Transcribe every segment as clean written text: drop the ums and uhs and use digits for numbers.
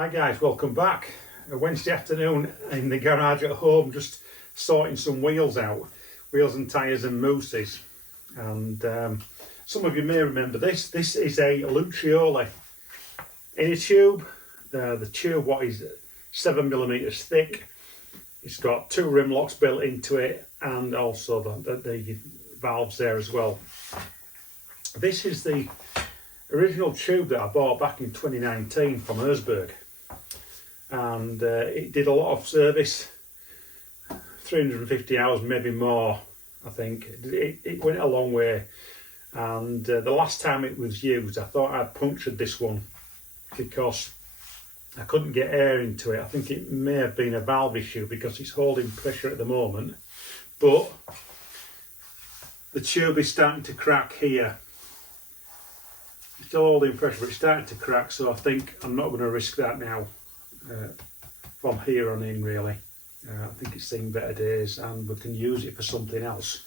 Hi guys, welcome back. A Wednesday afternoon in the garage at home, just sorting some wheels out. Wheels and tyres and mousses. And some of you may remember this. This is a Lucioli in a tube. The tube, what is 7mm thick. It's got 2 rim locks built into it and also the valves there as well. This is the original tube that I bought back in 2019 from Herzberg, and it did a lot of service, 350 hours, maybe more. I think it went a long way, and the last time it was used I thought I'd punctured this one because I couldn't get air into it. I think it may have been a valve issue because it's holding pressure at the moment, but the tube is starting to crack here. Still holding pressure, but it's starting to crack, so I think I'm not going to risk that now from here on in, really. I think it's seen better days and we can use it for something else.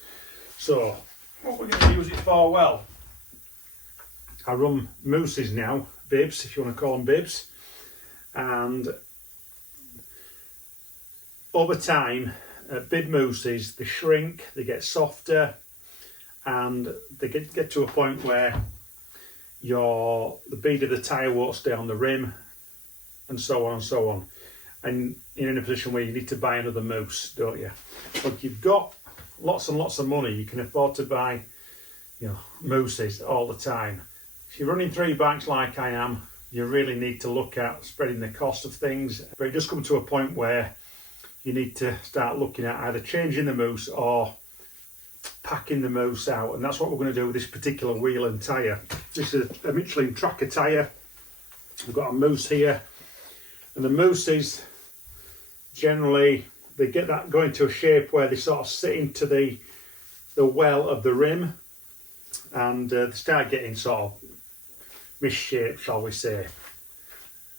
So what we're going to use it for, well, I run mousses now, bibs, if you want to call them bibs, and over time bib mousses, they shrink, they get softer, and they get to a point where the bead of the tyre won't stay on the rim, and so on and so on. And you're in a position where you need to buy another mousse, don't you? But if you've got lots and lots of money, you can afford to buy, mousses all the time. If you're running 3 bikes like I am, you really need to look at spreading the cost of things. But it does come to a point where you need to start looking at either changing the mousse or packing the mousse out, and that's what we're going to do with this particular wheel and tyre. This is a Michelin tracker tyre. We've got a mousse here, and the mousses generally, they get that going to a shape where they sort of sit into the well of the rim, and they start getting sort of misshaped, shall we say.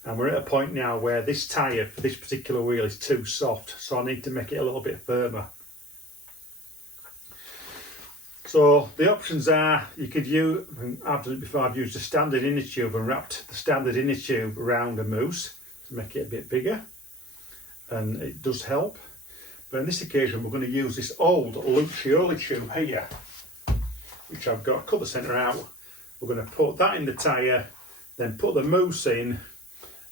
And we're at a point now where this tyre for this particular wheel is too soft, so I need to make it a little bit firmer. So the options are, you could use, I've done it before, I've used a standard inner tube and wrapped the standard inner tube around a mousse to make it a bit bigger, and it does help. But on this occasion we're going to use this old Lucioli tube here, which I've got, cut the centre out. We're going to put that in the tyre, then put the mousse in,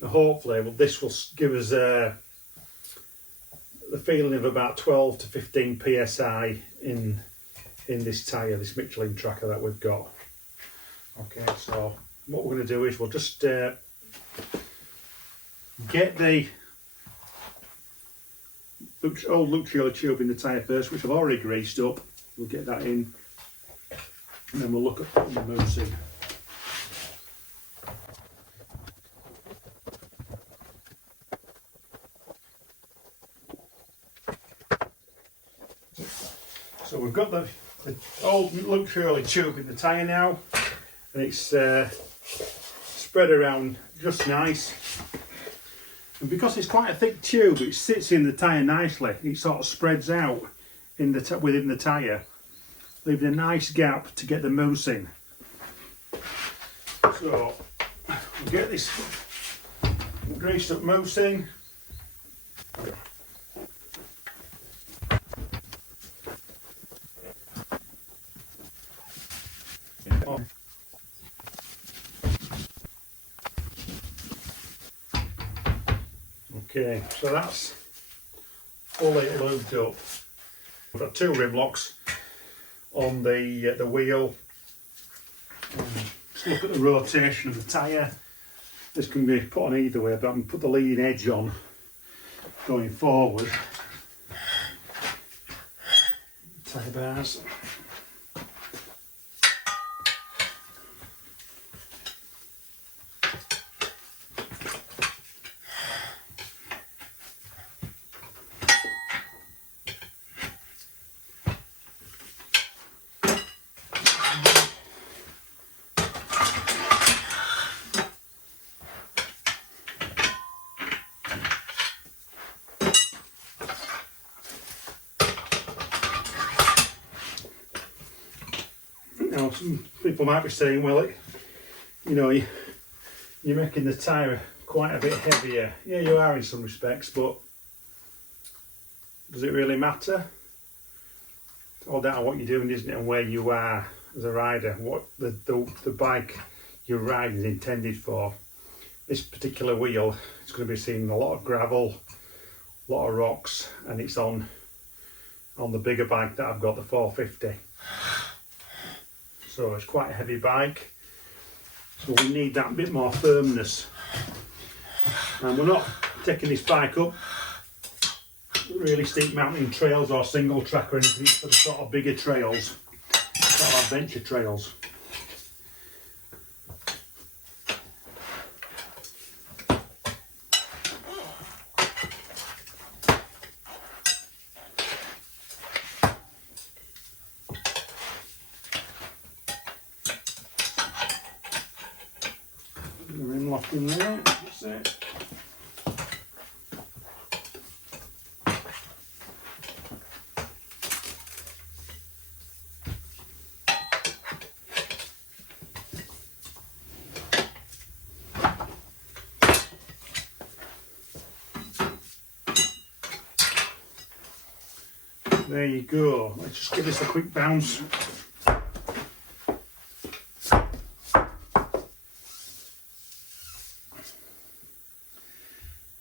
and hopefully this will give us the feeling of about 12 to 15 psi in this tyre, this Michelin tracker that we've got. Okay, so what we're going to do is we'll just get the old Lucioli tube in the tyre first, which I've already greased up. We'll get that in, and then we'll look at putting the mousse in. So we've got the old Lucioli tube in the tyre now, and it's spread around just nice. And because it's quite a thick tube, it sits in the tyre nicely. It sort of spreads out in within the tyre, leaving a nice gap to get the mousse in. So we'll get this greased up mousse in. Okay, so that's fully lubed up. We've got 2 rim locks on the wheel. Just look at the rotation of the tyre. This can be put on either way, but I'm going to put the leading edge on going forward. Tyre bars. Now, some people might be saying, well, you're making the tyre quite a bit heavier. Yeah, you are in some respects, but does it really matter? It's all down to what you're doing, isn't it, and where you are as a rider, what the bike you're riding is intended for. This particular wheel, it's going to be seeing a lot of gravel, a lot of rocks, and it's on the bigger bike that I've got, the 450. So it's quite a heavy bike, so we need that bit more firmness. And we're not taking this bike up really steep mountain trails or single track or anything, for the sort of bigger trails, sort of adventure trails. The rim lock in there, that's it. There you go. Let's just give this a quick bounce.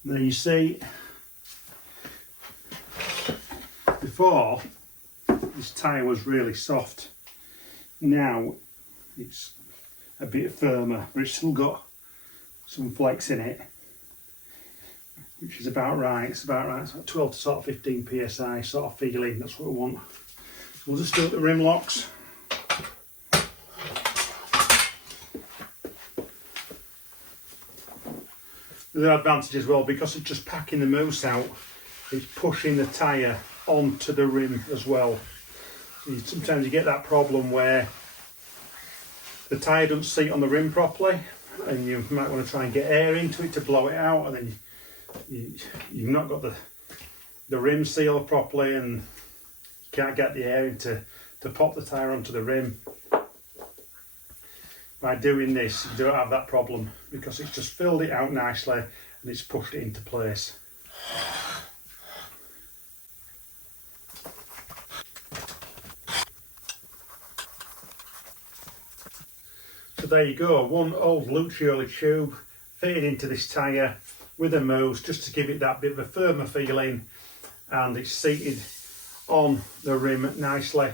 There you see, before this tyre was really soft. Now it's a bit firmer, but it's still got some flex in it, which is about right. It's about right. It's like 12 to sort of 15 psi sort of feeling. That's what we want. So we'll just do the rim locks. The advantage as well, because it's just packing the mousse out, it's pushing the tyre onto the rim as well. So sometimes you get that problem where the tyre doesn't seat on the rim properly, and you might want to try and get air into it to blow it out, and then you've not got the rim sealed properly, and you can't get the air in to pop the tyre onto the rim. By doing this, you don't have that problem, because it's just filled it out nicely and it's pushed it into place. So there you go, one old Lucioli tube fitted into this tyre with a mousse, just to give it that bit of a firmer feeling, and it's seated on the rim nicely.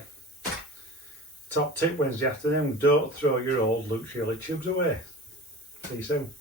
Top tip Wednesday afternoon, don't throw your old Lucioli tubes away. See you soon.